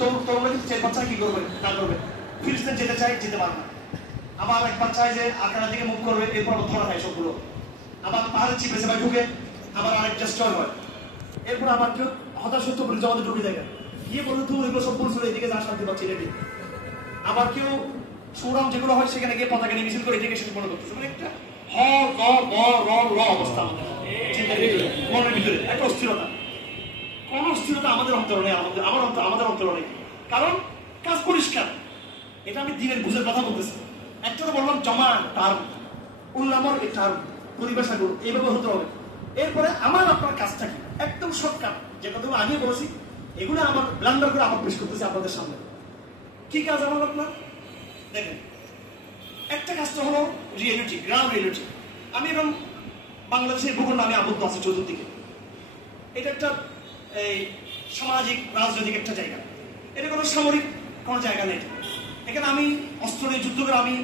তরুণরা কিন্তু 4 বাচ্চা কি করবে না করবে, ফিলিস্তিন যেতে চায়, যেতে পারে না। আবার একবার চায় যে আকারা দিকে মুভ করবে, এরপর ধরা খায় সবগুলো। আবার পাহাড়ের চিপে চেপে ঢুকে আবার আরেক ডিস্ট্রয় হয়। এরপর আবার কেউ হতাশ সত্য বলে জমাতে ঢুকে যায়, গিয়ে বলতে তুই এগুলো সব বলছিল, এদিকে যা শান্তি পাচ্ছি রেডি। আবার কেউ সুরাম যেগুলো হয় সেখানে গিয়ে পতাকা নিয়ে মিছিল করে এটাকে শেষ মনে করতেছে। মানে একটা অবস্থা মনের ভিতরে একটা অস্থিরতা। কোন অস্থিরতা আমাদের অন্তরে নেই, আমাদের অন্তরে নেই, কারণ কাজ পরিষ্কার। এটা আমি দিনের বুঝের কথা বলতেছি। একটা তো বললাম জমা টার্ম, উল্লামর এই টার্ম, পরিবেশাগুলো এইভাবে হতে হবে। এরপরে আমার আপনার কাজটা কি একদম শর্টকাট, যে কথাগুলো আগে বলেছি এগুলো আমার ব্লান্ডার করে আবার পেশ করতেছি আপনাদের সামনে। কি কাজ আমার আপনার দেখেন, একটা কাজটা হলো রিয়েলিটি, গ্রাউন্ড রিয়েলিটি। আমি এখন বাংলাদেশের ভূখণ্ড আমি আবদ্ধ আছি চতুর্দিকে। এটা একটা এই সামাজিক রাজনৈতিক একটা জায়গা, এটা কোনো সামরিক কোনো জায়গা নেই। এখানে আমি অস্ত্র নিয়ে যুদ্ধ করে আমি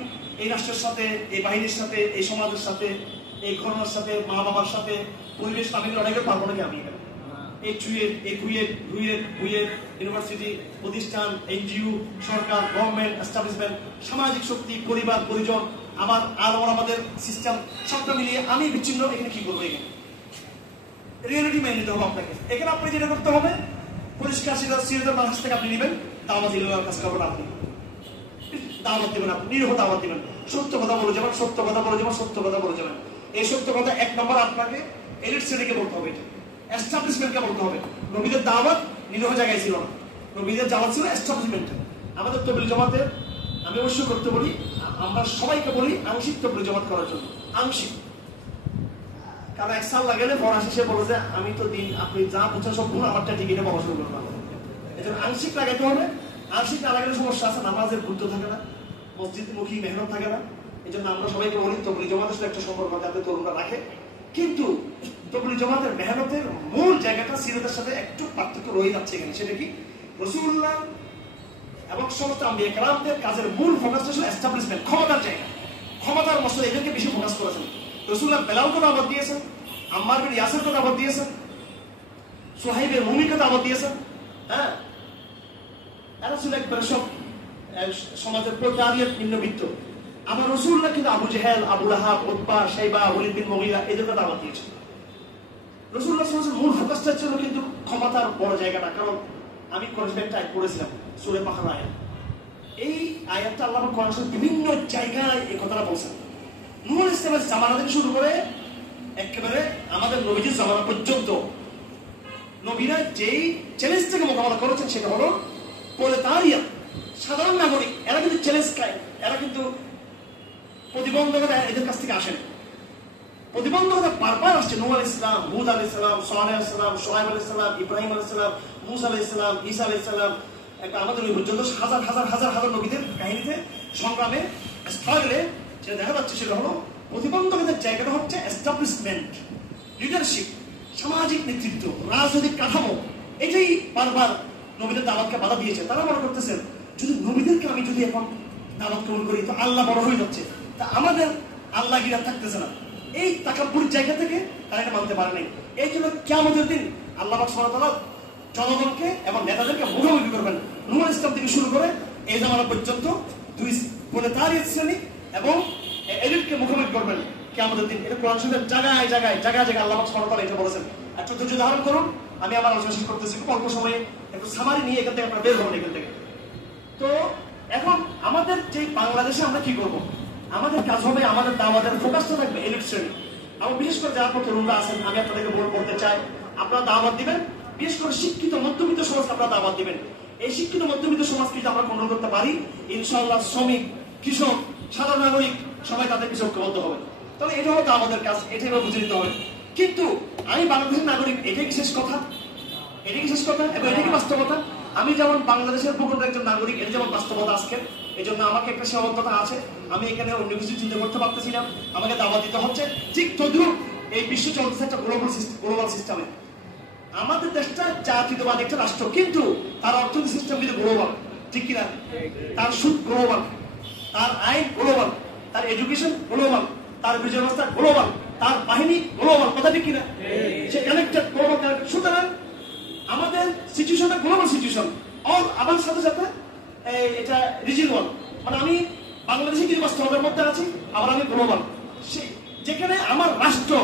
এই রাষ্ট্রের সাথে, এই বাহিনীর সাথে, এই সমাজের সাথে, এই ঘটনার সাথে, মা বাবার সাথে, পরিবেশ আমি লড়াই করে পারবো নাকি? আমি এখানে এই ইউনিভার্সিটি, প্রতিষ্ঠান, এনজিও, সরকার, গভর্নমেন্ট, এস্টাবলিশমেন্ট, সামাজিক শক্তি, পরিবার, পরিজন, আমাদের সিস্টেম সবটা মিলিয়ে আমি বিচ্ছিন্ন এখানে কি করবো? এখানে রিয়েলিটি মেনে নিতে হবে আপনাকে। এখানে আপনি যেটা করতে হবে, পরিষ্কার সিরিজের মানুষ থেকে আপনি নেবেন, দাওয়াত ইলাহির কাজ করবেন, আপনি দাওয়াত দেবেন, আপনি নিরীহ দাওয়াত দেবেন, সত্য কথা বলে যাবেন, সত্য কথা বলে যাবেন, সত্য কথা বলে যাবেন। এই সত্য কথা 1 নম্বর আপনাকে এলিট শ্রেণীকে বলতে হবে, এটা এস্টাবলিশমেন্টকে বলতে হবে। নবীদের দাওয়াত নিরীহ জায়গায় ছিল না, নবীদের দাওয়াত ছিল এস্টাবলিশমেন্টে। আমাদের তবলিগ জামাতে আমি অবশ্যই করতে বলি, আমরা সবাইকে বলি আংশিক তবলিগ জামাত করার জন্য, আংশিক। কারণ 1 সাল লাগালে পড়া শেষে বলো যে আমি তো দিন আপনি যা বুঝছেন সব ভুল, আমারটা ঠিক, এটা বলা শুরু করলাম। এই জন্য আংশিক লাগাইতে হবে। আংশিক না লাগালে সমস্যা আছে, নামাজের গুরুত্ব থাকে না, মসজিদমুখী মেহনত থাকে না। এই জন্য আমরা সবাইকে বলি তবলিগ জামাতের সাথে একটা সম্পর্ক যাতে তরুণরা রাখে। কিন্তু তবলিগ জামাতের মেহনতের মূল জায়গাটা সিরাতের সাথে একটু পার্থক্য রয়ে যাচ্ছে এখানে। সেটা কি? রাসূলুল্লাহ এবং সমস্ত আম্বিয়া কেরামদের কাজের মূল ফোকাস ছিল এস্টাবলিশমেন্ট, ক্ষমতার জায়গা, ক্ষমতার মসলা, এদেরকে বেশি ফোকাস করেছেন। রাসূলুল্লাহ বেলালকে দাওয়াত দিয়েছেন, আম্মার বিন ইয়াসিরকে দাওয়াত দিয়েছেন, সুহাইব রুমিকে দাওয়াত দিয়েছেন। হ্যাঁ, এরা ছিল একবারে সব সমাজের প্রকারিয়াত, নিম্নবিত্ত। আমার রাসূলুল্লাহ কিন্তু আবু জেহেল, আবু লাহাব, উতবা, শাইবা, ওয়ালিদ বিন মুগীরা এদেরকে দাওয়াত দিয়েছেন। রাসূলুল্লাহ সাল্লাল্লাহু আলাইহি ওয়াসাল্লাম মূল ফোকাসটা ছিল কিন্তু ক্ষমতার বড় জায়গাটা। কারণ আমি কনসেপ্টটা পড়েছিলাম সূরা বাকারা আয়াত, এই আয়াতটা আল্লাহ কোরআনের বিভিন্ন জায়গায় এই কথাটা বলছেন। নূহ আলাইহিস সালামের জামানা থেকে শুরু করে একেবারে আমাদের নবীজির জামানা পর্যন্ত নবীরা যেই চ্যালেঞ্জ থেকে মোকাবেলা করেছেন সেটা হলো প্রলেতারিয়াত, সাধারণ নাগরিক। এরা কিন্তু চ্যালেঞ্জ খায়, এরা কিন্তু প্রতিবন্ধকতা এদের কাছ থেকে আসেন। প্রতিবন্ধকতা বারবার আসছে। নূহ আলাইহিস সালাম, হুদ আলাইহিস সালাম, সালেহ আলাইহিস সালাম, শুআয়ব আলাইহিস সালাম, ইব্রাহিম আলাইহিস সালাম, মূসা আলাইহিস সালাম, ঈসা আলাইহিস সালাম, আমাদের ওই পর্যন্ত হাজার নবীদের কাহিনীতে, সংগ্রামে, স্ট্রাগলে যেটা দেখা যাচ্ছে সেটা হলো প্রতিবন্ধকতার জায়গাটা হচ্ছে এস্টাবলিশমেন্ট, লিডারশিপ, সামাজিক নেতৃত্ব, রাজনৈতিক কাঠামো। এটাই বারবার নবীদের দাওয়াতকে বাধা দিয়েছে। তারা মনে করতেছেন যদি নবীদেরকে আমি যদি এখন দাওয়াত কবুল করি তো আল্লাহ বড় হয়ে যাচ্ছে, তা আমাদের আল্লাহ গিরা থাকতেছে না। এই তাকাব্বুর জায়গা থেকে তারা এটা মানতে পারে নাই। এই জন্য কিয়ামতের দিন আল্লাহ পাক সুবহানাহু ওয়া তাআলা জনগণকে এবং নেতাদেরকে মুখোমুখি করবেন। নূহ আলাইহিস সালাম থেকে শুরু করে এই জামানা পর্যন্ত দুই প্রলেতারিয়াত শ্রেণী এবং এলিটকে মুখোমুখি করবেন কিয়ামতের দিন। এটা কোরআন শরীফের জায়গায় আল্লাহ পাক সুবহানাহু ওয়া তাআলা এটা বলেছেন। একটু ধৈর্য ধারণ করুন, আমি আমার আলোচনা শেষ করতেছি অল্প সময়ে, একটু সামারি নিয়ে এখান থেকে আপনারা বের হবেন এখান থেকে। তো এখন আমাদের যে বাংলাদেশে আমরা কি করব? আমাদের কাজ হবে, আমাদের দাওয়াতের ফোকাসটা থাকবে এলিট শ্রেণী। আমার বিশেষ করে যারা তরুণরা আছেন, আমি আপনাদেরকে বলতে চাই, আপনারা দাওয়াত দিবেন, বিশেষ করে শিক্ষিত মধ্যবিত্ত সমাজকে আপনারা দাওয়াত দিবেন। এই শিক্ষিত মধ্যবিত্ত সমাজকে যদি আমরা কন্ট্রোল করতে পারি, ইনশাআল্লাহ শ্রমিক, কৃষক, সাধারণ নাগরিক সবাই তাদের পিছনে ঐক্যবদ্ধ হবে। তাহলে এটা হলো আমাদের কাজ, এটাই আমরা বুঝে নিতে হবে। কিন্তু আমি বাংলাদেশের নাগরিক, এটাই কি শেষ কথা? এটাই কি শেষ কথা এবং এটাই কি বাস্তবতা? আমি যেমন বাংলাদেশের ভূখণ্ডের একজন নাগরিক, এটা যেমন বাস্তবতা আজকে, এই জন্য আমাকে একটা সীমাবদ্ধতা আছে। আমি এখানে অন্য কিছু চিন্তা করতে পারতেছি না, আমাকে দাওয়াত দিতে হচ্ছে। ঠিক তদ্রুপ এই বিশ্ব চলতেছে একটা গ্লোবাল সিস্টেমে। আমাদের দেশটা জাতীয়তাবাদী একটা রাষ্ট্র, কিন্তু তার অর্থনীতি সিস্টেম কিন্তু গ্লোবাল, ঠিক কিনা? তার সুদ গ্লোবাল, তার আইন গ্লোবাল, তার এডুকেশন গ্লোবাল, তার বিচার ব্যবস্থা গ্লোবাল, তার বাহিনী গ্লোবাল, কথা ঠিক কিনা? সে কানেক্টেড, গ্লোবাল কানেক্টেড। সুতরাং আমাদের সিচুয়েশনটা গ্লোবাল সিচুয়েশন। আমার সাথে সাথে এটা রিজিওনাল, মানে আমি বাংলাদেশে কিছু বাস্তবের মধ্যে আছি, আবার আমি গ্লোবাল। যেখানে আমার রাষ্ট্র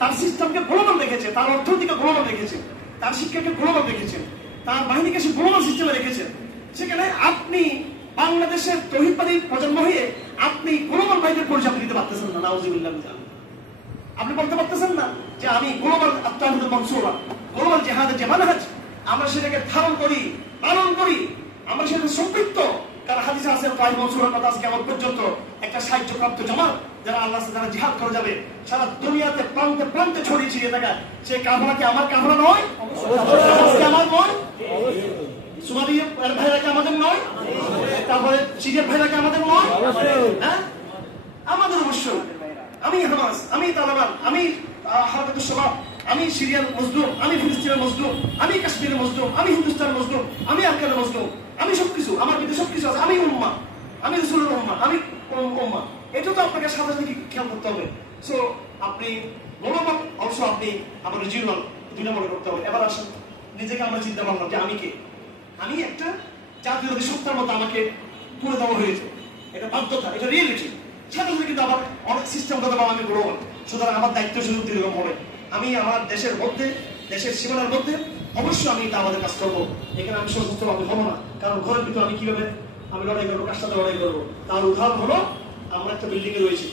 তার সিস্টেমকে গ্লোবাল রেখেছে, তার অর্থনীতিকে গ্লোবাল রেখেছে, তার শিক্ষাকে গ্লোবাল রেখেছে, তার বাহিনীকে সে গ্লোবাল সিস্টেমে রেখেছে, সেখানে আপনি বাংলাদেশের তৌহিদবাদী প্রজন্ম হয়ে আপনি গ্লোবাল বাহিনীর পরিচালনা দিতে পারতেছেন না। নাউজুবিল্লাহ। আপনি বলতে পারতেছেন না যে আমি গ্লোবাল আত্মাহুদুল মনসুরা, গ্লোবাল জিহাদের যে মানহাজ আমরা সেটাকে ধারণ করি, পালন করি, আমরা সেটাকে সম্পৃক্ত। কারণ হাদিসে আছে প্রায় মনসুরার কথা আছে কেমন পর্যন্ত একটা সাহায্যপ্রাপ্ত জামাত যারা আল্লাহ যারা জিহাদ করে যাবে সারা দুনিয়াতে প্রান্তে প্রান্তে ছড়িয়ে ছিটিয়ে থাকা, সেই কাফেলা কি আমার কাফেলা নয়? আমার নয়? সুমারি ভাইরা কি আমাদের নয়? তারপরে সিরিয়ার ভাইরা কি আমাদের নয়? হ্যাঁ, আমাদের অবশ্যই। আমি হামাস, আমি তালেবান, আমি হারাকাতুশ শাবাব, আমি সিরিয়ার মজলুম, আমি ফিলিস্তিনের মজলুম, আমি কাশ্মীরের মজলুম, আমি হিন্দুস্তানের মজলুম, আমি আফগানের মজলুম, আমি সবকিছু, আমার ভিতরে সবকিছু আছে। আমি উম্মাহ, আমি রাসূলের উম্মাহ, আমি উম্মাহ। এটা তো আপনাকে সাথে সাথে খেয়াল করতে হবে। সো আপনি গ্লোবাল, অবশ্য আপনি আমার রিজিওনাল, দুইটা মনে করতে হবে। এবার আসেন নিজেকে আমরা চিন্তা করলাম যে আমি কে? আমি একটা জাতীয়তাবাদী সত্তার মতো আমাকে পুরো দেওয়া হয়েছে, এটা বাধ্যতা, এটা রিয়েলিটি। সাথে সাথে কিন্তু আবার অনেক সিস্টেম কথা বলা, আমি গ্লোবাল। সুতরাং আমার দায়িত্ব শুধু এরকম হবে, আমি আমার দেশের মধ্যে, দেশের সীমানার মধ্যে অবশ্যই আমি এটা আমাদের কাজ করবো। এখানে আমি সশস্ত্র আমি হবো না, কারণ ঘরের ভিতরে আমি কিভাবে আমি লড়াই করবো, কার সাথে লড়াই করবো? তার উদাহরণ হলো আমরা একটা বিল্ডিং এ রয়েছি,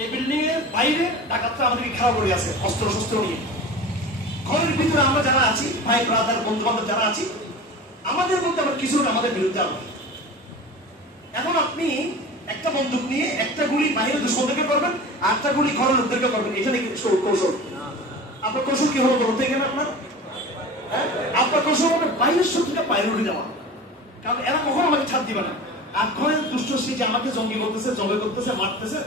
এই বিল্ডিং এর বাইরে ডাকাতরা আমাদেরকে খেলা করে আছে অস্ত্র শস্ত্র নিয়ে। ঘরের ভিতরে আমরা যারা আছি, ভাই ব্রাদার বন্ধু বান্ধব যারা আছি, আমাদের মধ্যে আবার কিছু আমাদের বিরুদ্ধে আবার। এখন আপনি একটা বন্দুক নিয়ে একটা গুলি বাইরে দুশোদেরকে করবেন, আর একটা গুলি ঘরের লোকদেরকে করবেন, এটা নাকি কৌশল? আপনার কৌশল কি হলো বলতে গেলে আপনার আপনার কৌশল হবে বাইরের শত্রুটা প্রায়োরিটি দেওয়া, কারণ এরা কখনো আমাকে ছাড় দিবে না। আর ঘরের দুষ্ট সে যে আমাকে জঙ্গি করতেছে, জবে করতেছে, মারতেছে,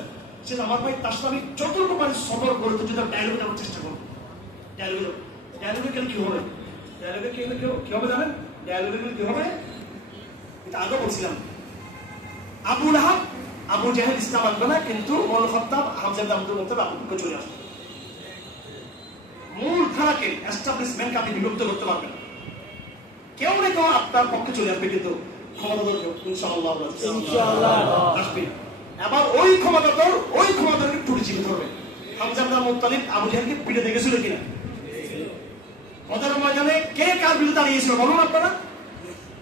সে আমার ভাই তার সাথে আমি যতটুকু পারি সফর করে তো যদি ডায়লগে যাওয়ার চেষ্টা করবো। ডায়লগে গেলে কি হবে? ডায়লগে কি হবে জানেন? ডায়লগে গেলে কি হবে? এটা আগে বলছিলাম, আবু লাহাব আবু জাহেল ইসলাম আনবে না, কিন্তু ওমর খাত্তাব হামজা ইবনে আবদুল মুত্তালিব আপনাকে চলে আসবে। মূল ধারাকে এস্টাবলিশমেন্টকে আপনি বিলুপ্ত করতে পারবেন, কেউ না কেউ আপনার পক্ষে চলে আসবে, কিন্তু ক্ষমতাধর ইনশাআল্লাহ আসবে। আবার ওই ক্ষমতাধরকে টুটি চিপে ধরবে। হামজা ইবনে আবদুল মুত্তালিব আবু জাহেলকে পিঠে দেখেছিল কিনা? বদর ময়দানে কে কার বিরুদ্ধে দাঁড়িয়েছিল বলুন আপনারা?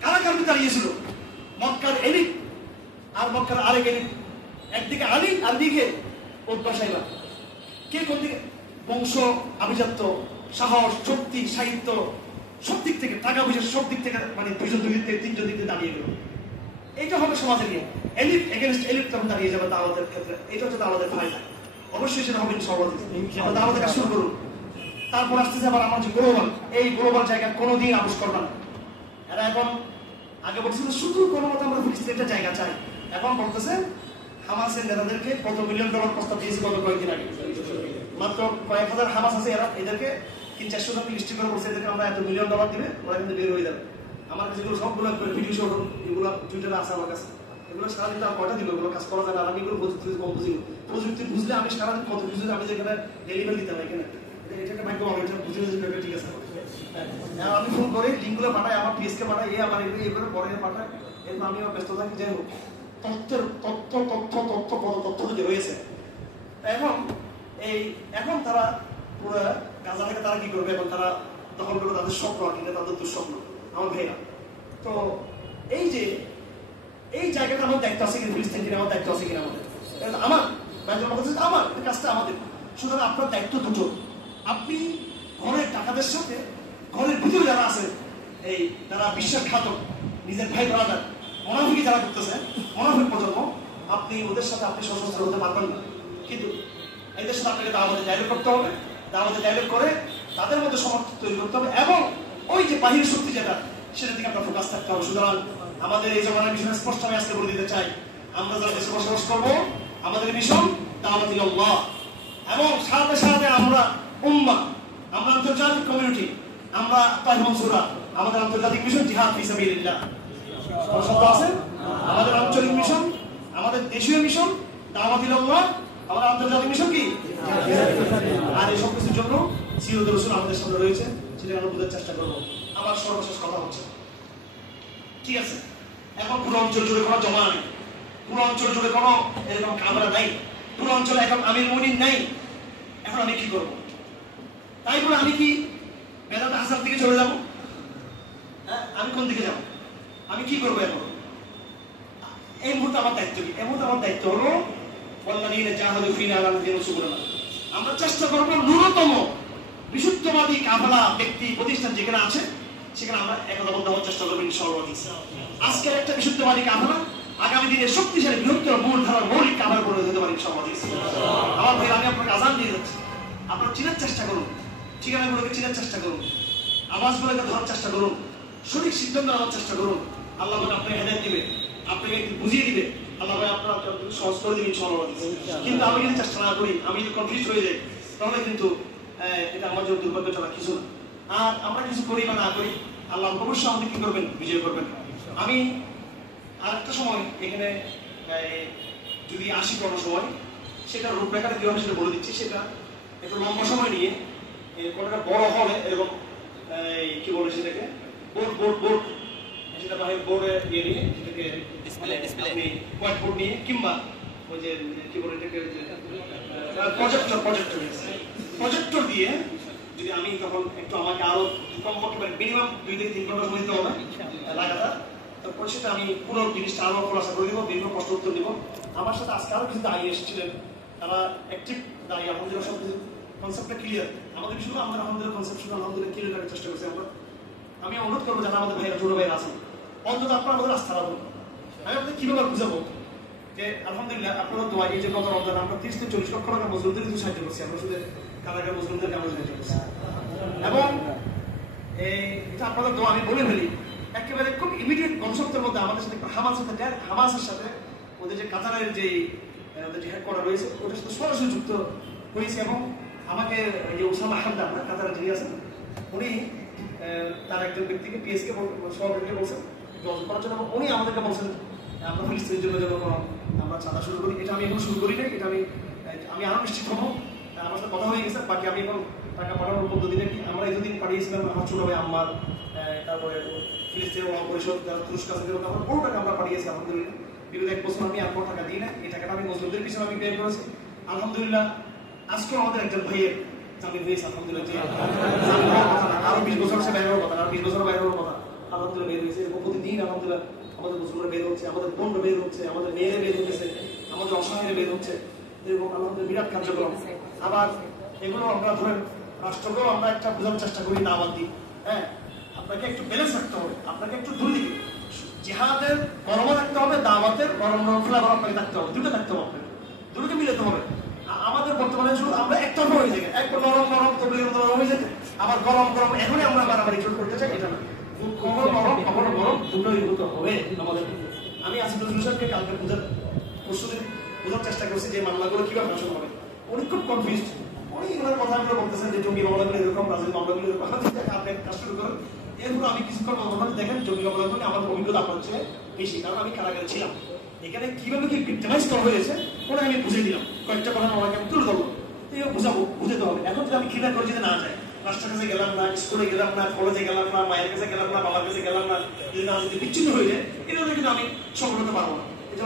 কারা কার বিরুদ্ধে দাঁড়িয়েছিল? মক্কার এলিট আর মক্কার আরেক এলিট, একদিকে আলী আর দিকে উতবা সাইবা। কে কোন দিকে? বংশ, আভিজাত্য, সাহস, শক্তি, সাহিত্য, সব দিক থেকে, টাকা পয়সা সব দিক থেকে, মানে দুইজন দুই দিক থেকে তিনজন দিক থেকে দাঁড়িয়ে গেল। এইটা হবে সমাজে নিয়ে এলিট এগেনস্ট এলিট তখন দাঁড়িয়ে যাবে দাওয়াতের ক্ষেত্রে। এটা হচ্ছে দাওয়াতের ফায়দা, অবশ্যই সেটা হবে সর্বদিক। দাওয়াতের কাজ শুরু করুন। তারপর আসতেছে আবার আমার যে গ্লোবাল, এই গ্লোবাল জায়গা কোনোদিন আপোষ করবে না এরা। এখন আগে বলছিল শুধু কোনো মতো আমরা ফিলিস্তিনের একটা জায়গা চাই, এখন বলতেছে হামাসের নেতাদেরকে $1 মিলিয়ন প্রস্তাব দিয়েছে গত কয়েকদিন আগে। মাত্র কয়েক হাজার হামাস আছে, এরা এদেরকে 300-400 জন লিস্টি করে বলছে এদেরকে আমরা $1 মিলিয়ন দিবে, ওরা কিন্তু বের হয়ে যাবে। আমার কাছে এগুলো সবগুলো ভিডিও শো এগুলো টুইটারে আছে আমার কাছে, এগুলো সারাদিন কয়টা দিল, এগুলো কাজ করা যায় না। আমি এগুলো কম বুঝি, প্রযুক্তি বুঝলে আমি সারাদিন কত কিছু আমি যেখানে ডেলিভারি দিতাম এখানে, এটাকে ভাগ্য হবে, এটা বুঝে বুঝে ঠিক আছে। আমি ফোন করে লিঙ্কগুলো পাঠাই, আমার পিএসকে পাঠাই, এ আমার এগুলো এগুলো পরে পাঠায়, এরপর আমি আমার ব্যস্ত থাকি। যাই হোক, তথ্য যদি হয়েছে এখন তারা পুরো গাজা থেকে তারা কি করবে? এখন তারা দখল করবে তাদের স্বপ্ন, কিনা তাদের দুঃস্বপ্ন। আমার ভাইরা, তো এই যে এই জায়গাটা আমার দায়িত্ব আছে কিনা, ফিলিস্তিন কিনা আমার দায়িত্ব আছে কিনা? আমাদের আমার কাজটা আমাদের। সুতরাং আপনার দায়িত্ব দুটো, আপনি ঘরের টাকাদের সাথে ঘরের ভিতরে যারা আছে, এই যারা বিশ্বাসঘাতক, নিজের ভাই ব্রাদার মুনাফিকি যারা করতেছে, মুনাফিক প্রজন্ম, আপনি ওদের সাথে আপনি সশস্ত্র হতে পারবেন না। কিন্তু এদের সাথে আপনাকে দাওয়াতে ডায়লগ করতে হবে, দাওয়াতে ডায়লগ করে তাদের মধ্যে সমর্থন তৈরি করতে হবে, এবং ওই যে বাহির শক্তি যেটা, সেটা থেকে আপনার ফোকাস থাকতে হবে। সুতরাং আমাদের এই জমানার মিশন স্পষ্ট আমি আজকে বলে দিতে চাই, আমরা যারা দেশে বসবাস করবো, আমাদের মিশন দাওয়াতুল্লাহ, এবং সাথে সাথে আমরা উম্মাহ, আমরা আন্তর্জাতিক কমিউনিটি, আমরা তাই মনসুরা, আমাদের আন্তর্জাতিক মিশন জিহাদ ফি সাবিলিল্লাহ। শব্দ আছে, আমাদের আঞ্চলিক মিশন, আমাদের দেশীয় মিশন দাওয়াতুল্লাহ, আমাদের আন্তর্জাতিক মিশন কি? আর এই সব কিছুর জন্য সিরাতুর রাসূল আমাদের সামনে রয়েছে, সেটা আমরা বোঝার চেষ্টা করবো। আমার সর্বশেষ কথা হচ্ছে, ঠিক আছে, এখন পুরো অঞ্চল জুড়ে কোনো জমা নেই, পুরো অঞ্চল জুড়ে কোনো এরকম কামরা নাই, পুরো অঞ্চলে এখন আমির মুমিনিন নাই। এখন আমি কি করবো? তাই বলে আমি কি বেদাত হাসান দিকে চলে যাবো? হ্যাঁ, আমি কোন দিকে যাবো? আমি কি করবো এখন? এই মুহূর্তে আমার দায়িত্ব কি? এই মুহূর্তে আমার দায়িত্ব হলো আমরা চেষ্টা করবো ন্যূনতম বিশুদ্ধবাদী কাফেলা ব্যক্তি প্রতিষ্ঠান যেখানে আছে সেখানে আমরা একতাবদ্ধ হওয়ার চেষ্টা করবো ইনশাআল্লাহ। আজকের একটা বিশুদ্ধবাদী কাফেলা আগামী দিনে শক্তিশালী বৃহত্তর মূল ধারার মৌলিক কাফেলা করে হতে পারে ইনশাআল্লাহ। আমার ভাই, আমি আপনাকে আজান দিয়ে যাচ্ছি, আপনারা চিনার চেষ্টা করুন, ঠিকানাগুলোকে চিনার চেষ্টা করুন, আওয়াজগুলোকে ধরার চেষ্টা করুন, সঠিক সিদ্ধান্ত নেওয়ার চেষ্টা করুন। আল্লাহ আপনাকে হেদায়েত দিবে, আপনাকে বুঝিয়ে দিবে, আল্লাহ আপনার সহজ করে দিবেন ইনশাআল্লাহ। কিন্তু আমি যদি চেষ্টা না করি, আমি যদি কনফিউজ হয়ে যাই, তাহলে কিন্তু এটা আমার জন্য দুর্ভাগ্য ছাড়া কিছু না। আর আমরা কিছু করি বা না করি, আল্লাহ অবশ্যই আমাদের কি করবেন? বিজয় করবেন। আমি আরেকটা সময় এখানে যদি আসি কোনো সময়, সেটা রূপরেখাটা কিভাবে সেটা বলে দিচ্ছি। সেটা একটু লম্বা সময় নিয়ে কোনোটা বড় হলে এরকম কি বলে সেটাকে বোর্ড সেটা বাইরে বোর্ডে নিয়ে সেটাকে হোয়াইট বোর্ড নিয়ে, কিংবা ওই যে কি বলে এটাকে প্রজেক্টর দিয়ে যদি আমি তখন একটু আমাকে আরো কমপক্ষে মিনিমাম 2 থেকে 3 ঘন্টা সময় দিতে হবে লাগাতার, তারপর সেটা আমি পুরো জিনিসটা আরো খোলাসা করে দিব, বিভিন্ন প্রশ্ন উত্তর দিব। আমার সাথে আজকে আরো কিছু দাঁড়িয়ে এসেছিলেন, তারা অ্যাক্টিভ দাঁড়িয়ে আমাদের সব কিছু কনসেপ্টটা ক্লিয়ার, আমাদের বিষয়ে আমরা আমাদের কনসেপ্ট আলহামদুলিল্লাহ ক্লিয়ার করার চেষ্টা করছি আমরা। আমি অনুরোধ করবো যারা আমাদের ভাইরা ছোট ভাইরা আছেন, অন্তত আপনারা আমাদের রাস্তা রাখুন। আমি আপনাদের কিভাবে বুঝাবো যে আলহামদুলিল্লাহ আপনারা দোয়া, এই যে গত রমজান আমরা 30 থেকে 40 লক্ষ টাকা মজলুমদের কিছু সাহায্য করছি, আমরা শুধু কারাগার মজলুমদেরকে আমরা সাহায্য করছি। এবং এটা আপনাদের দোয়া আমি বলে ফেলি, একেবারে খুব ইমিডিয়েট কনসেপ্টের মধ্যে আমাদের সাথে হামাসের সাথে ওদের যে কাতারের যে ওদের যে হেডকোয়ার্টার রয়েছে ওটার সাথে সরাসরি যুক্ত হয়েছে। এবং আমাকে যে ওসামা হামদান কাতারে যিনি আছেন, উনি তার একজন ব্যক্তিকে পিএসকে সভাপতিকে বলছেন যোগাযোগ করার জন্য, এবং উনি আমাদেরকে বলছেন আমরা ফিলিস্তিনের জন্য যেন আমরা চাঁদা শুরু করি। এটা আমি এখন শুরু করি নাই, এটা আমি আরো নিশ্চিত হবো। আমার সাথে কথা হয়ে গেছে, বাকি আমি এখন টাকা পাঠানোর পদ্ধতি নাকি আমরা এতদিন পাঠিয়েছিলাম আমার ছোট ভাই আম্মার, তারপরে ফিলিস্তিনের পরিষদ যারা তুরস্ক আছে পুরো টাকা আমরা পাঠিয়েছি আলহামদুলিল্লাহ। বিগত 1 বছর আমি আর কোনো টাকা দিই না, এই টাকাটা আমি মুসলিমদের পিছনে আমি ব্যয় করেছি আলহামদুলিল্লাহ। আজকেও আমাদের একজন ভাইয়ের জামিন হয়েছে আলহামদুলিল্লাহ, আরো 20 বছর সে বাইরের কথা, আর 20 বছর বাইরের কথা আলহামদুলিল্লাহ বের হয়েছে। এবং প্রতিদিন আলহামদুলিল্লাহ আমাদের মুসলিমরা বের হচ্ছে, আমাদের বোনরা বের হচ্ছে, আমাদের মেয়েরা বের হচ্ছে, আমাদের অসহায়রা বের হচ্ছে, এরকম আলহামদুলিল্লাহ বিরাট কার্যক্রম। আবার এগুলো আমরা ধরেন রাষ্ট্রকেও আমরা একটা বোঝানোর চেষ্টা করি, দাওয়াত দিই। হ্যাঁ, আপনাকে একটু ব্যালেন্স রাখতে হবে, আপনাকে একটু দুই দিকে জিহাদের গরমও থাকতে হবে, দাওয়াতের গরম ফ্লেভার আপনাকে থাকতে হবে, দুটো থাকতে হবে, আপনাকে দুটোকে মিলাতে হবে। আমাদের বর্তমানে শুধু আমরা একটা হয়ে যাবে, একটা নরম নরম তবলিগের নরম হয়ে যেতে, আবার গরম গরম এখনই আমরা বাড়াবাড়ি শুরু করতে চাই, এটা না। কখনো গরম কখনো গরম দুটোই হতে হবে আমাদের। আমি আসিফুল সাহেবকে কালকে পরশুদিন বোঝার চেষ্টা করছি যে মামলাগুলো কিভাবে ভাষণ হবে। উনি খুব কনফিউজ, উনি এগুলোর কথাগুলো বলতেছেন যে জঙ্গি মামলাগুলো এরকম, রাজনীতি মামলাগুলো এরকম। আপনি কাজ শুরু করেন, এরপর আমি কিছুক্ষণ ওখানে দেখেন জঙ্গি মামলাগুলো আমাদের অভিজ্ঞতা আপনার চেয়ে বেশি, কারণ আমি কারাগারে ছিলাম। এখানে কিভাবে কি ভিক্টিমাইজ করা হয়েছে ওটা আমি বুঝে দিলাম, কয়েকটা কথা ওনাকে আমি তুলে ধরবো, বুঝাবো, বুঝতে হবে। এখন যদি আমি ক্লিয়ার করে যদি না যায়, রাষ্ট্রের কাছে গেলাম না, স্কুলে গেলাম না, কলেজে গেলাম না, মায়ের কাছে গেলাম না, বাবার কাছে গেলাম না, যদি না যদি বিচ্ছিন্ন হয়ে যায়, এটা কিন্তু আমি সফল হতে পারবো না। এটা